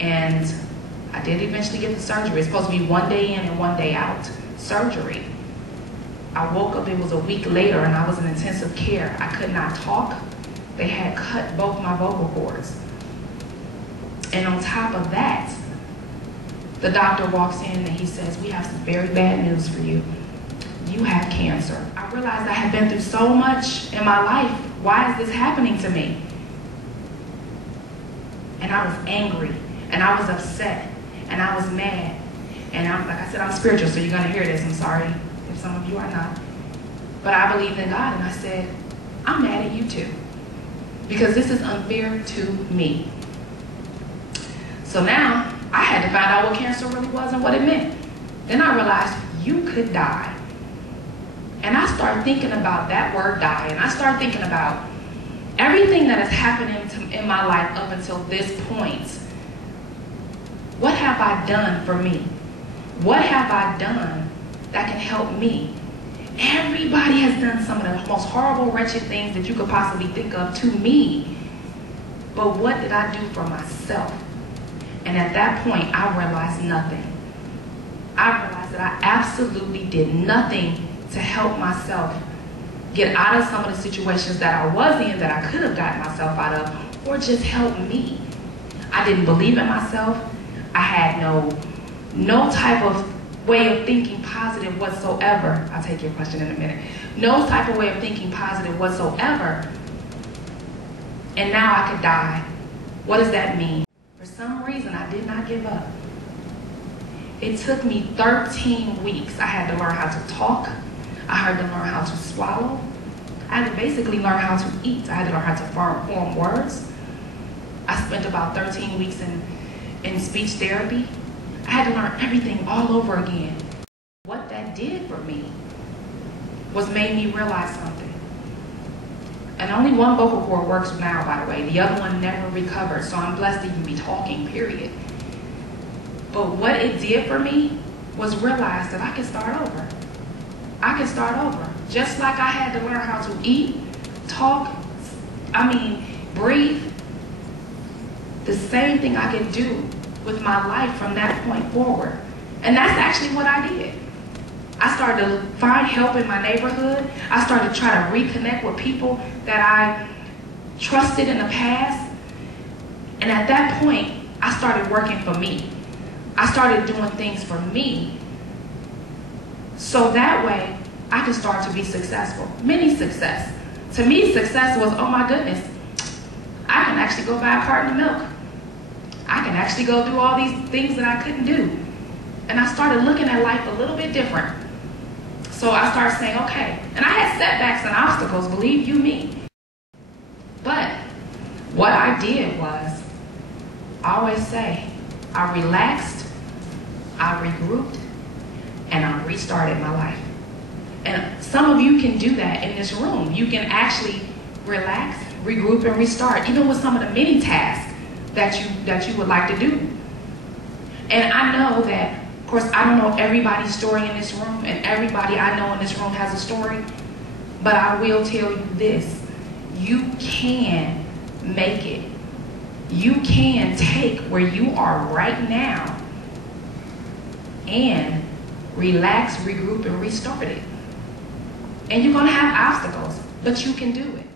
And I did eventually get the surgery. It's supposed to be 1 day in and 1 day out surgery. I woke up, it was a week later, and I was in intensive care. I could not talk. They had cut both my vocal cords. And on top of that, the doctor walks in and he says, "We have some very bad news for you. You have cancer." I realized I had been through so much in my life. Why is this happening to me? And I was angry, and I was upset, and I was mad. And like I said, I'm spiritual, so you're gonna hear this. I'm sorry if some of you are not. But I believed in God, and I said, I'm mad at you too, because this is unfair to me. So now, I had to find out what cancer really was and what it meant. Then I realized you could die. And I started thinking about that word die, and I started thinking about everything that has happened in my life up until this point. What have I done for me? What have I done that can help me? Everybody has done some of the most horrible, wretched things that you could possibly think of to me. But what did I do for myself? And at that point, I realized nothing. I realized that I absolutely did nothing to help myself get out of some of the situations that I was in that I could have gotten myself out of, or just help me. I didn't believe in myself. I had no type of way of thinking positive whatsoever. I'll take your question in a minute. No type of way of thinking positive whatsoever. And now I could die. What does that mean? For some reason, I did not give up. It took me 13 weeks. I had to learn how to talk. I had to learn how to swallow. I had to basically learn how to eat. I had to learn how to form words. I spent about 13 weeks in speech therapy. I had to learn everything all over again. What that did for me was made me realize something. And only one vocal cord works now, by the way. The other one never recovered, so I'm blessed to even be talking, period. But what it did for me was realize that I could start over. I could start over. Just like I had to learn how to eat, talk, breathe. The same thing I could do with my life from that point forward. And that's actually what I did. I started to find help in my neighborhood. I started to try to reconnect with people that I trusted in the past. And at that point, I started working for me. I started doing things for me. So that way, I could start to be successful. Mini success. To me, success was, oh my goodness, I can actually go buy a carton of milk. I can actually go do all these things that I couldn't do. And I started looking at life a little bit different. So I started saying, okay, and I had setbacks and obstacles, believe you me. But what I did was, I always say, I relaxed, I regrouped, and I restarted my life. And some of you can do that in this room. You can actually relax, regroup, and restart, even with some of the many tasks that you would like to do. And I know that, of course, I don't know everybody's story in this room, and everybody I know in this room has a story, but I will tell you this: you can make it. You can take where you are right now and relax, regroup, and restart it. And you're gonna have obstacles, but you can do it.